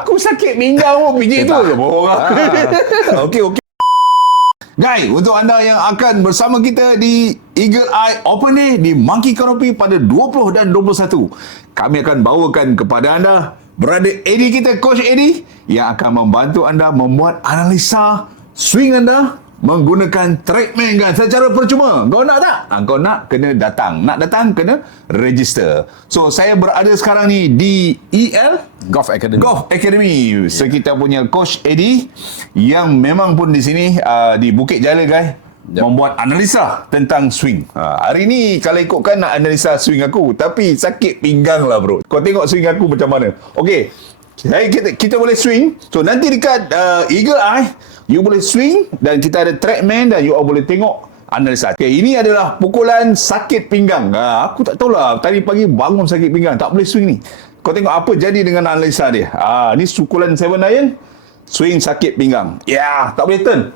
Aku sakit pinggang pun pijit tu je. Bohong. Okey. Guys, untuk anda yang akan bersama kita di Eagle Eye Open Day di Monkey Canopy pada 20 dan 21, kami akan bawakan kepada anda Brother Eddie kita, Coach Eddie, yang akan membantu anda membuat analisa swing anda menggunakan TrackMan kan secara percuma. Kau nak tak? Kau nak, kena datang. Nak datang, kena register. So, saya berada sekarang ni di EL Golf Academy. So, kita punya Coach Eddie yang memang pun di sini di Bukit Jalil, guys. Membuat analisa tentang swing. Hari ni kalau ikutkan nak analisa swing aku, tapi sakit pinggang lah bro. Kau tengok swing aku macam mana. Okey, kita boleh swing. So nanti dekat Eagle Eye, you boleh swing dan kita ada TrackMan dan you all boleh tengok analisa. Okay, ini adalah pukulan sakit pinggang. Aku tak tahulah, tadi pagi bangun sakit pinggang, tak boleh swing ni. Kau tengok apa jadi dengan analisa dia. Ni pukulan 7 iron, swing sakit pinggang. Tak boleh turn.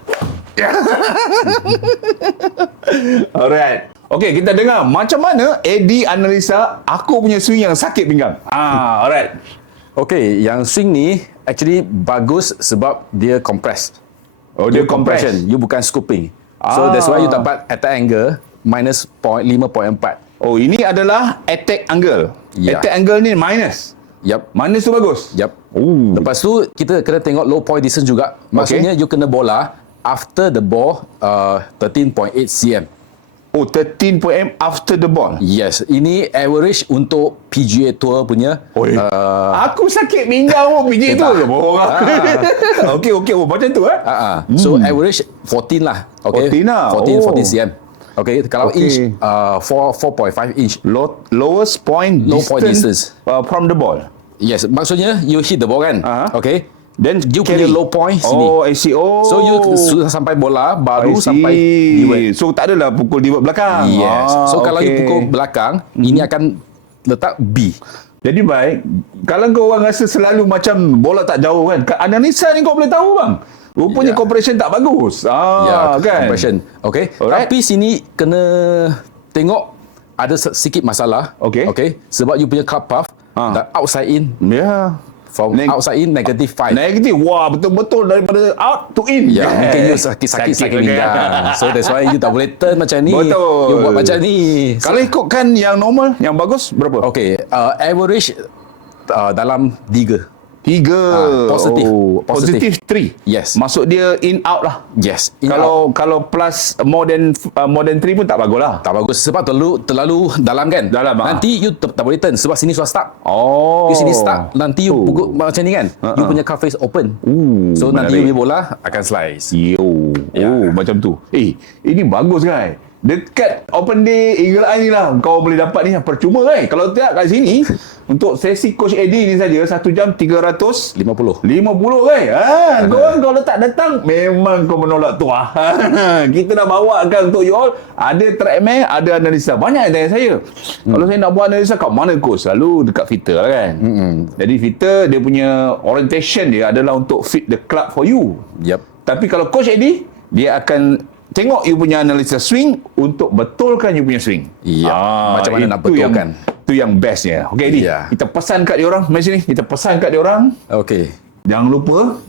Alright. Okay, kita dengar macam mana Eddie analisa aku punya swing yang sakit pinggang. Alright. Okay, yang swing ni actually bagus sebab dia compress. Dia compression. You bukan scooping. So that's why you dapat attack angle minus 5.4. Ini adalah attack angle. Attack angle ni minus. Minus tu bagus. Lepas tu kita kena tengok low point distance juga. Maksudnya you kena bola after the ball 13.8 cm. 13.8 after the ball. Yes, ini average untuk PGA Tour punya. Aku sakit pinggang pun PGA Tour je. Bohong. Okey, macam tu So average 14 lah. Okay? 14 lah. 14 cm. Okay, kalau inch 4.5 inch. Lowest point distance from the ball. Yes, maksudnya you hit the ball kan. Okay. Then you carry punya low point sini. I see. So you sudah sampai bola baru sampai divert. So tak adalah pukul divert belakang. Yes. So kalau you pukul belakang, ini akan letak B. Jadi baik, kalau kau orang rasa selalu macam bola tak jauh kan, analisa ni kau boleh tahu bang. Rupanya compression tak bagus. Kan. Compression. Okay. Tapi sini kena tengok ada sikit masalah. Okay. Sebab you punya club path dan outside in. From outside in, negative 5. Negative? Wah, betul-betul daripada out to in. Mungkin you sakit pinggang. So that's why you tak boleh turn macam ni. Betul. You buat macam ni. Kalau ikutkan yang normal, yang bagus, berapa? Okay, average dalam 3. Positif 3. Yes. Masuk dia in out lah. Yes. Kalau plus more than 3 pun tak bagus lah. Tak bagus sebab terlalu dalam kan. Nanti you tak boleh turn sebab sini sudah stuck. You sini stuck, nanti you pukul macam ni kan. You punya cup face open. So nanti you punya bola akan slice. Macam tu. Ini bagus kan. Dekat Open Day Eagle Eye ni lah kau boleh dapat ni percuma kan. Kalau tak kat sini untuk sesi Coach Eddie ni saja 1 jam 350 kan. Kau letak datang memang kau menolak tuah. Kita dah bawakan untuk you all. Ada TrackMan, ada analisa. Banyak yang tanya saya. Kalau saya nak buat analisa kat mana coach? Selalu dekat fitter lah kan. Jadi fitter dia punya orientation dia adalah untuk fit the club for you. Tapi kalau Coach Eddie dia akan tengok you punya analisa swing untuk betulkan you punya swing. Macam mana nak betulkan. Itu yang bestnya. Okay, Eddie. Kita pesan kat dia orang. Mari sini. Kita pesan kat dia orang. Okay. Jangan lupa.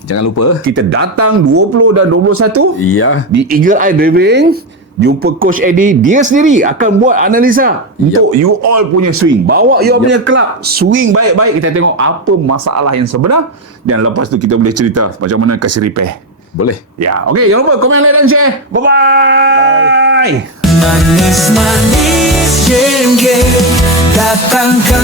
Kita datang 20 dan 21. Di Eagle Eye Driving. Jumpa Coach Eddie. Dia sendiri akan buat analisa untuk you all punya swing. Bawa you all punya club. Swing baik-baik. Kita tengok apa masalah yang sebenar. Dan lepas tu kita boleh cerita macam mana kasih repair. Boleh. Okey, jangan lupa komen, like dan share. Bye-bye. Manis-manis jengke datangkan